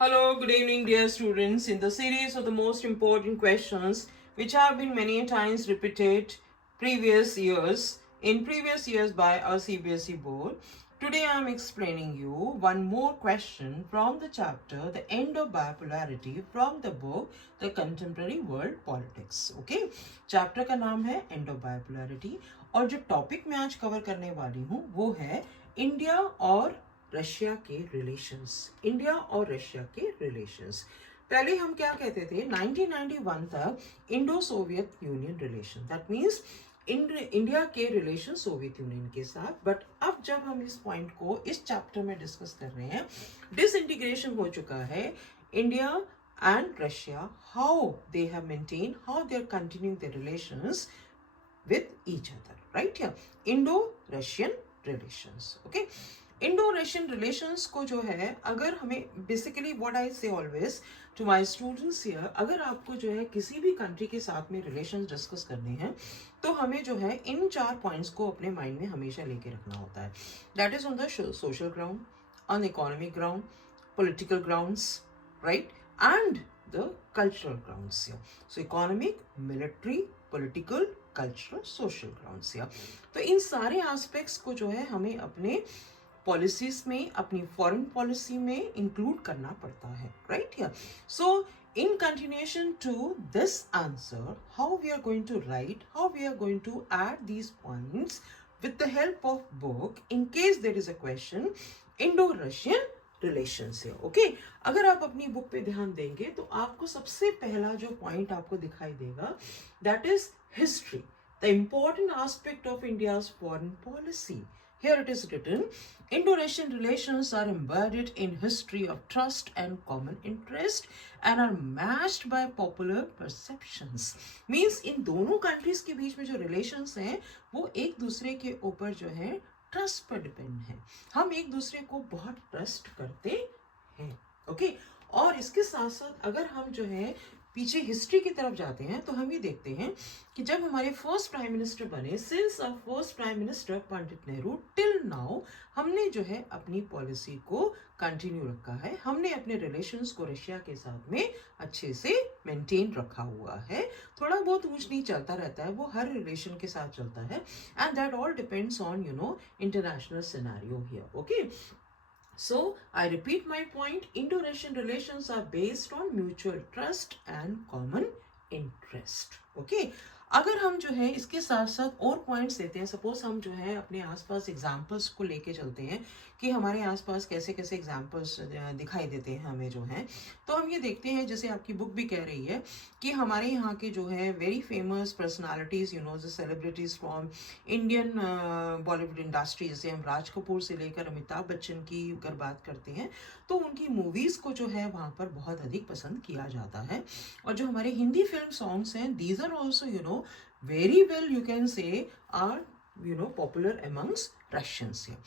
Hello, good evening, dear students. In the series of the most important questions, which have been many times repeated in previous years by our CBSE board, today I am explaining you one more question from the chapter The End of Bipolarity from the book The Contemporary World Politics. Okay, chapter का नाम है End of Bipolarity और जो topic मैं आज cover करने वाली हूँ वो है इंडिया और रशिया के रिलेशंस। इंडिया और रशिया के रिलेशंस पहले हम क्या कहते थे 1991 तक Indo Soviet union relation, that means India के रिलेशन सोवियत यूनियन के साथ। बट अब जब हम इस पॉइंट को इस चैप्टर में डिस्कस कर रहे हैं, डिसइंटीग्रेशन हो चुका है India and Russia, how they have maintain, how they are continuing the relations with each other, right? Here Indo-Russian relations. Okay, Indo Russian relations को जो है, अगर हमें basically what I say always to my students here, अगर आपको जो है किसी भी कंट्री के साथ में रिलेशंस डिस्कस करने हैं तो हमें जो है इन 4 पॉइंट्स को अपने माइंड में हमेशा लेके रखना होता है। That is on the social ground, on economic ground, political grounds, right, and the cultural grounds. So economic, military, political, cultural, social grounds. तो इन सारे एस्पेक्ट्स को जो है हमें अपने पॉलिसीज में, अपनी फॉरेन पॉलिसी में इंक्लूड करना पड़ता है, right? Here so in continuation to this answer, how we are going to write, how we are going to add these points with the help of book in case there is a question Indo-Russian relations here. Okay, अगर आप अपनी book पे ध्यान देंगे तो आपको सबसे पहला जो पॉइंट आपको दिखाई देगा, that is history, the important aspect of India's foreign policy. Here it is written, Indo-Russian relations are embedded in history of trust and common interest and are matched by popular perceptions. Means इन दोनों countries के बीच में जो relations हैं वो एक दूसरे के ऊपर जो है ट्रस्ट पर डिपेंड है। हम एक दूसरे को बहुत ट्रस्ट करते हैं। ओके, और इसके साथ साथ अगर हम जो है पीछे हिस्ट्री की तरफ जाते हैं तो हम ये देखते हैं कि जब हमारे फर्स्ट प्राइम मिनिस्टर बने, since our first prime minister Pandit Nehru till now, हमने जो है अपनी पॉलिसी को कंटिन्यू रखा है। हमने अपने रिलेशंस को रशिया के साथ में अच्छे से मेंटेन रखा हुआ है। थोड़ा बहुत ऊंच नीच चलता रहता है, वो हर रिलेशन के साथ चलता है, and that all depends on international scenario here. Okay, so I repeat my point, Indo-Russian relations are based on mutual trust and common interest. Okay, अगर हम जो है इसके साथ साथ और पॉइंट्स देते हैं, सपोज हम जो है अपने आसपास एग्जांपल्स को लेके चलते हैं कि हमारे आसपास कैसे कैसे एग्जांपल्स दिखाई देते हैं हमें जो है, तो हम ये देखते हैं, जैसे आपकी बुक भी कह रही है कि हमारे यहाँ के जो है very famous personalities, the celebrities from Indian Bollywood industry, जैसे हम राज कपूर से लेकर अमिताभ बच्चन की अगर बात करते हैं तो उनकी मूवीज को जो है वहाँ पर बहुत अधिक पसंद किया जाता है। और जो हमारे हिंदी फिल्म सॉन्ग्स हैं, these are also very well you can say are popular amongst Russians here.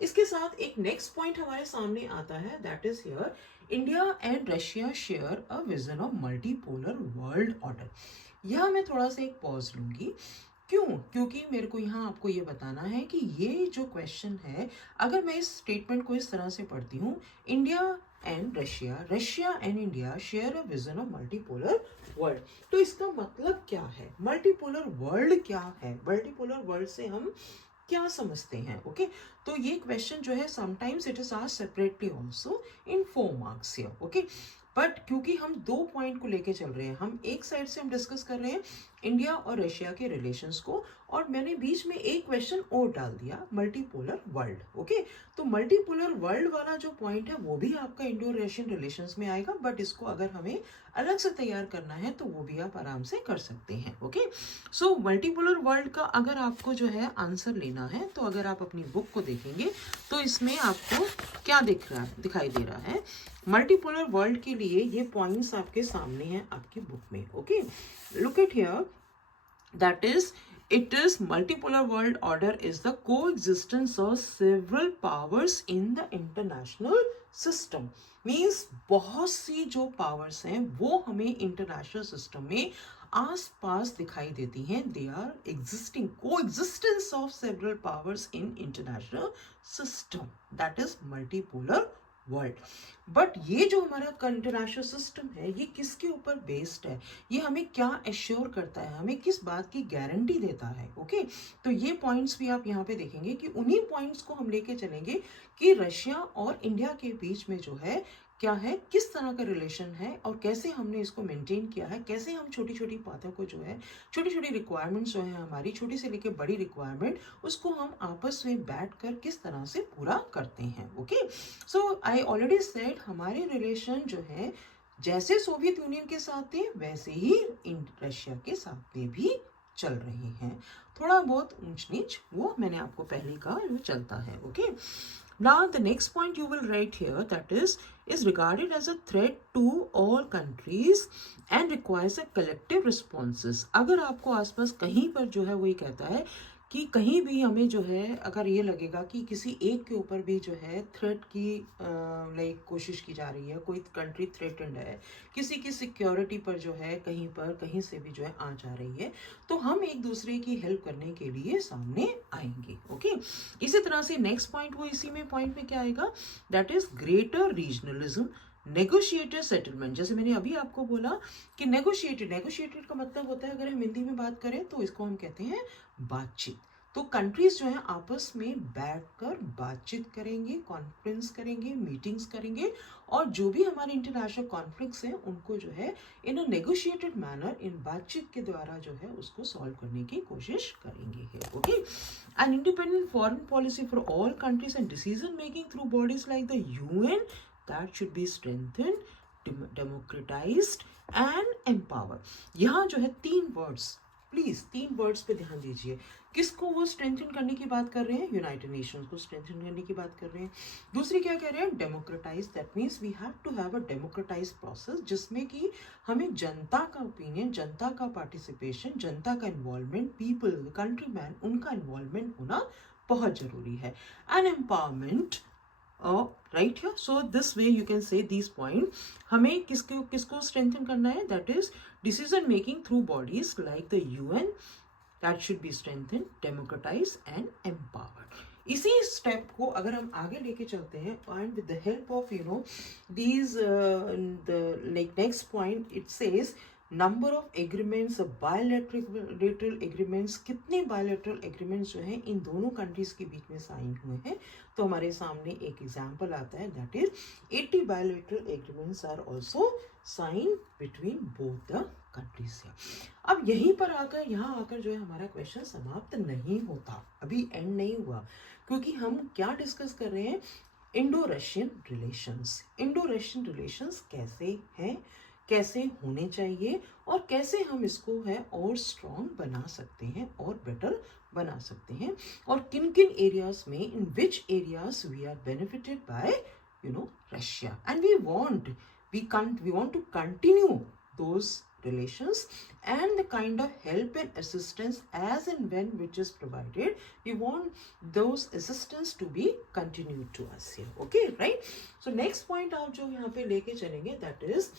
इसके साथ एक नेक्स्ट पॉइंट हमारे सामने आता है, that is here India and Russia share a vision of multipolar world order. यह मैं थोड़ा सा एक पॉज लूंगी, क्यों? क्योंकि मेरे को यहाँ आपको ये बताना है कि ये जो क्वेश्चन है, अगर मैं इस स्टेटमेंट को इस तरह से पढ़ती हूँ, India and Russia, Russia and India share a vision of multipolar world, तो इसका मतलब क्या है? मल्टीपोलर वर्ल्ड क्या है? मल्टीपोलर वर्ल्ड से हम क्या समझते हैं? ओके, तो ये क्वेश्चन जो है sometimes it is asked separately also in 4 marks here. Okay, but क्योंकि हम 2 पॉइंट को लेके चल रहे हैं, हम एक साइड से हम डिस्कस कर रहे हैं इंडिया और रशिया के रिलेशंस को, और मैंने बीच में एक क्वेश्चन और डाल दिया, मल्टीपोलर वर्ल्ड। ओके, तो मल्टीपोलर वर्ल्ड वाला जो पॉइंट है वो भी आपका इंडो रशियन रिलेशंस में आएगा, बट इसको अगर हमें अलग से तैयार करना है तो वो भी आप आराम से कर सकते हैं। ओके, सो मल्टीपोलर वर्ल्ड का अगर आपको जो है आंसर लेना है, तो अगर आप अपनी बुक को देखेंगे तो इसमें आपको क्या दिखाई दे रहा है? मल्टीपोलर वर्ल्ड के लिए ये पॉइंट्स आपके सामने हैं आपकी बुक में। Okay, look at here, that is it is multipolar world order is the coexistence of several powers in the international system. means बहुत सी जो powers हैं वो हमें international system में आस पास दिखाई देती हैं। They are existing, coexistence of several powers in international system, that is multipolar world. But ये जो हमारा इंटरनेशनल सिस्टम है ये किसके ऊपर बेस्ड है, ये हमें क्या एश्योर करता है, हमें किस बात की गारंटी देता है। ओके, तो ये पॉइंट्स भी आप यहाँ पे देखेंगे कि उन्हीं पॉइंट्स को हम लेके चलेंगे कि रशिया और इंडिया के बीच में जो है क्या है, किस तरह का रिलेशन है और कैसे हमने इसको मेंटेन किया है, कैसे हम छोटी छोटी बातों को जो है, छोटी छोटी रिक्वायरमेंट्स जो है हमारी, छोटी से लेकर बड़ी रिक्वायरमेंट, उसको हम आपस में बैठ कर किस तरह से पूरा करते हैं। Okay, so I already said हमारे रिलेशन जो है जैसे सोवियत यूनियन के साथ थे वैसे ही रशिया के साथ में भी चल रहे हैं। थोड़ा बहुत ऊंच नीच वो मैंने आपको पहले कहा जो चलता है। Okay, now the next point you will write here, that is regarded as a threat to all countries and requires a collective responses। अगर आपको आसपास कहीं पर जो है वो ये कहता है कि कहीं भी हमें जो है अगर ये लगेगा कि किसी एक के ऊपर भी जो है थ्रेट की लाइक कोशिश की जा रही है, कोई कंट्री थ्रेटेंड है, किसी की सिक्योरिटी पर जो है कहीं पर कहीं से भी जो है आ जा रही है, तो हम एक दूसरे की हेल्प करने के लिए सामने आएंगे। ओके, इसी तरह से नेक्स्ट पॉइंट वो इसी में पॉइंट में क्या आएगा, that is greater regionalism, negotiated settlement. जैसे मैंने अभी आपको बोला कि नेगोशिएटेड का मतलब होता है, अगर हम हिंदी में बात करें तो इसको हम कहते हैं बातचीत। तो कंट्रीज जो है आपस में बैठकर बातचीत करेंगे, कॉन्फ्रेंस करेंगे, मीटिंग्स करेंगे और जो भी हमारे इंटरनेशनल कॉन्फ्लिक्ट्स हैं उनको जो है इन अ नेगोशिएटेड मैनर, इन बातचीत के द्वारा जो है उसको सॉल्व करने की कोशिश करेंगे। Okay, an independent foreign policy for all countries and decision making through bodies like the UN that should be strengthened, democratized and empowered। यहाँ जो है तीन वर्ड्स, प्लीज तीन वर्ड्स पे ध्यान दीजिए। किसको वो स्ट्रेंथन करने की बात कर रहे हैं, यूनाइटेड नेशंस को स्ट्रेंथन करने की बात कर रहे हैं। दूसरी क्या कह रहे हैं, democratize, that means we have to have a democratize process जिसमें कि हमें जनता का ओपिनियन, जनता का पार्टिसिपेशन, जनता का इन्वॉल्वमेंट, पीपल, कंट्री मैन, उनका इन्वॉल्वमेंट होना बहुत जरूरी है। And empowerment, right here, so this way you can say these point, हमें किसको strengthen करना है, that is decision making through bodies like the UN, that should be strengthened, democratized and empowered। इसी स्टेप को अगर हम आगे लेके चलते हैं and with the help of these the like next point it says number of agreements, bilateral agreements, कितने bilateral agreements जो हैं इन दोनों कंट्रीज के बीच में साइन हुए हैं, तो हमारे सामने एक एग्जांपल आता है, that is 80 bilateral agreements are also sign between both the countries. अब यहीं पर आकर यहाँ आकर जो है हमारा क्वेश्चन समाप्त नहीं होता, अभी एंड नहीं हुआ, क्योंकि हम क्या डिस्कस कर रहे हैं, Indo Russian relations. Indo Russian relations कैसे हैं, कैसे होने चाहिए और कैसे हम इसको है और स्ट्रॉन्ग बना सकते हैं और बेटर बना सकते हैं, और किन किन एरियाज में, in which areas we are benefited by Russia and we want to continue those relations and the kind of help and assistance as and when which is provided, we want those assistance to be continued to us here। okay, right, so next point आप जो यहाँ पे लेके चलेंगे, that is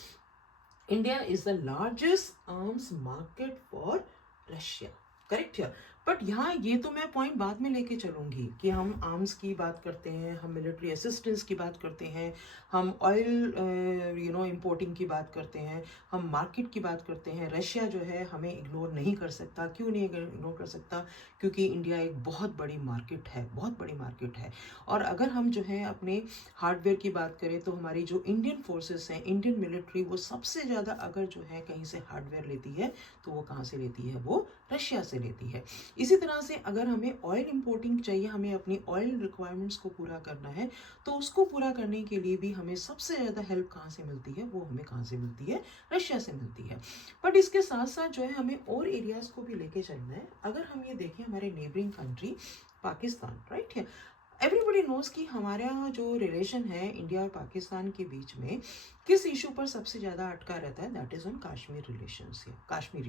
India is the largest arms market for Russia, correct here। But यहाँ ये तो मैं पॉइंट बाद में लेके चलूंगी कि हम आर्म्स की बात करते हैं, हम मिलिट्री असिस्टेंस की बात करते हैं, हम ऑयल इंपोर्टिंग की बात करते हैं, हम मार्केट की बात करते हैं। रशिया जो है हमें इग्नोर नहीं कर सकता। क्यों नहीं इग्नोर कर सकता, क्योंकि इंडिया एक बहुत बड़ी मार्केट है, बहुत बड़ी मार्केट है। और अगर हम जो है अपने हार्डवेयर की बात करें तो हमारी जो इंडियन फोर्सेस हैं, इंडियन मिलिट्री, वो सबसे ज़्यादा अगर जो है कहीं से हार्डवेयर लेती है तो वो कहाँ से लेती है, वो रशिया से लेती है। इसी तरह से अगर हमें ऑयल इंपोर्टिंग चाहिए, हमें अपनी ऑयल रिक्वायरमेंट्स को पूरा करना है, तो उसको पूरा करने के लिए भी हमें सबसे ज़्यादा हेल्प कहाँ से मिलती है, वो हमें कहाँ से मिलती है, रशिया से मिलती है। बट इसके साथ साथ जो है हमें और एरियाज को भी लेके चलना है। अगर हम ये देखें हमारे नेबरिंग कंट्री पाकिस्तान, राइट है, एवरीबडी नोज कि हमारा जो रिलेशन है इंडिया और पाकिस्तान के बीच में किस इशू पर सबसे ज़्यादा अटका रहता है, that is on Kashmir relations, Kashmir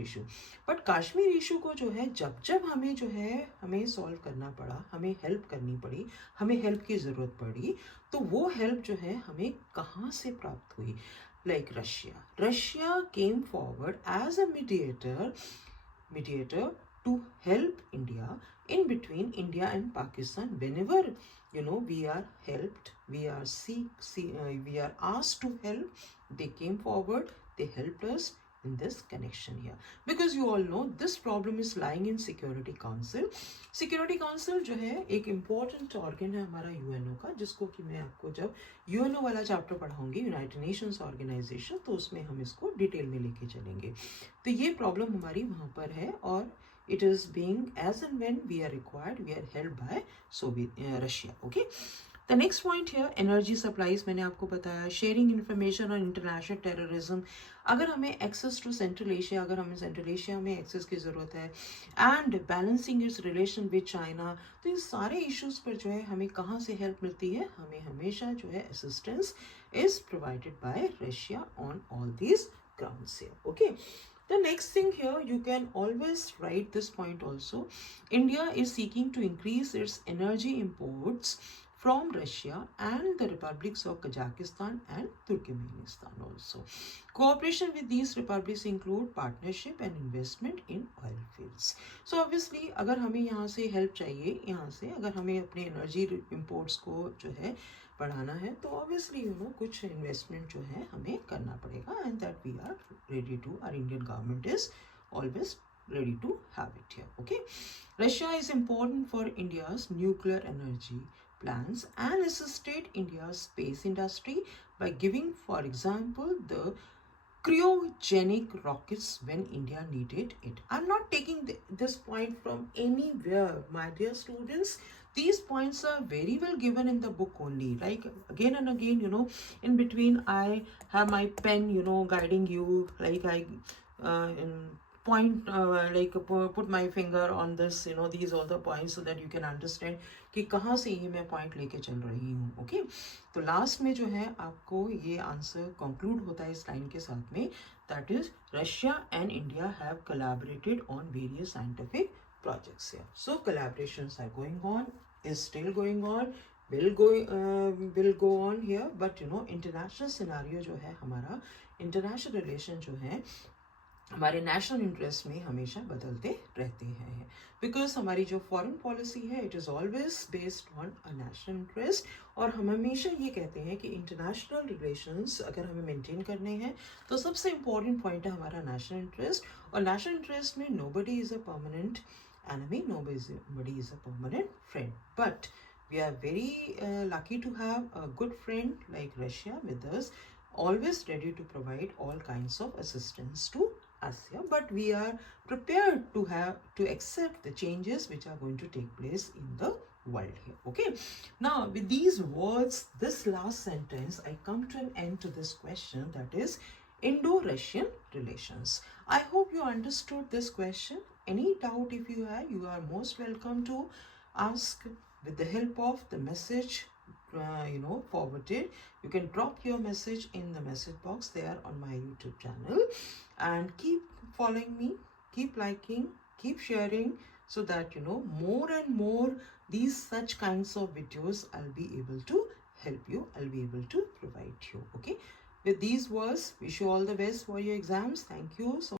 issue. But Kashmir issue को जो है जब हमें जो है हमें सॉल्व करना पड़ा, हमें हेल्प करनी पड़ी, हमें हेल्प की ज़रूरत पड़ी, तो वो हेल्प जो है हमें कहाँ से प्राप्त हुई, like Russia came forward as a mediator to help India in between India and Pakistan. Whenever we are helped, we are we are asked to help, they came forward, they helped us in this connection here. Because you all know this problem is lying in Security Council. Security Council जो है एक important organ है हमारा UNO का, जिसको कि मैं आपको जब UNO वाला चैप्टर पढ़ाऊंगी, यूनाइटेड नेशंस ऑर्गेनाइजेशन, तो उसमें हम इसको डिटेल में लेके चलेंगे. तो ये प्रॉब्लम हमारी वहाँ पर है, और it is being, as and when we are required, we are held by Russia. Okay. The next point here, energy supplies, मैंने आपको बताया, sharing information on international terrorism. अगर हमें access to Central Asia, अगर हमें Central Asia में access की ज़रूरत है, and balancing its relation with China, तो इन सारे issues पर जो है हमें कहाँ से help मिलती है? हमें हमेशा जो है assistance is provided by Russia on all these grounds here. Okay. The next thing here, you can always write this point also. India is seeking to increase its energy imports from Russia and the republics of Kazakhstan and Turkmenistan also. Cooperation with these republics include partnership and investment in oil fields. So obviously, अगर हमें यहाँ से help चाहिए, यहाँ से अगर हमें अपने energy imports को जो है बढ़ाना है, तो obviously कुछ investment जो है हमें करना पड़ेगा, and that we are ready to, our Indian government is always ready to have it here. Okay. Russia is important for India's nuclear energy plans and assisted India's space industry by giving, for example, the cryogenic rockets when India needed it. I'm not taking this point from anywhere, my dear students. These points are very well given in the book only. Like again and again, in between I have my pen, guiding you. Like I point, put my finger on this, these are the points, so that you can understand कि कहाँ से ये मैं point लेके चल रही हूँ. Okay. तो लास्ट में जो है आपको ये आंसर कंक्लूड होता है इस लाइन के साथ में, that is Russia and India have collaborated on various scientific projects here. So collaborations are going on, is still going on, will go on here, but international scenario जो है हमारा, international relation जो है हमारे national interest में हमेशा बदलते रहते हैं. बिकॉज हमारी जो फॉरेन पॉलिसी है, it is always based on a national interest, और हम हमेशा ये कहते हैं कि इंटरनेशनल रिलेशंस अगर हमें मेंटेन करने हैं, तो सबसे इम्पॉर्टेंट पॉइंट है हमारा नेशनल इंटरेस्ट. और नेशनल इंटरेस्ट में nobody is a permanent enemy, nobody is a permanent friend, but we are very lucky to have a good friend like Russia with us, always ready to provide all kinds of assistance to us here. But we are prepared to accept the changes which are going to take place in the world here. Okay. Now with these words, this last sentence, I come to an end to this question, that is Indo-Russian relations. I hope you understood this question. Any doubt if you have, you are most welcome to ask with the help of the message forwarded. You can drop your message in the message box there on my YouTube channel, and keep following me, keep liking, keep sharing, so that more and more these such kinds of videos I'll be able to help you, I'll be able to provide you. Okay. With these words, wish you all the best for your exams. Thank you so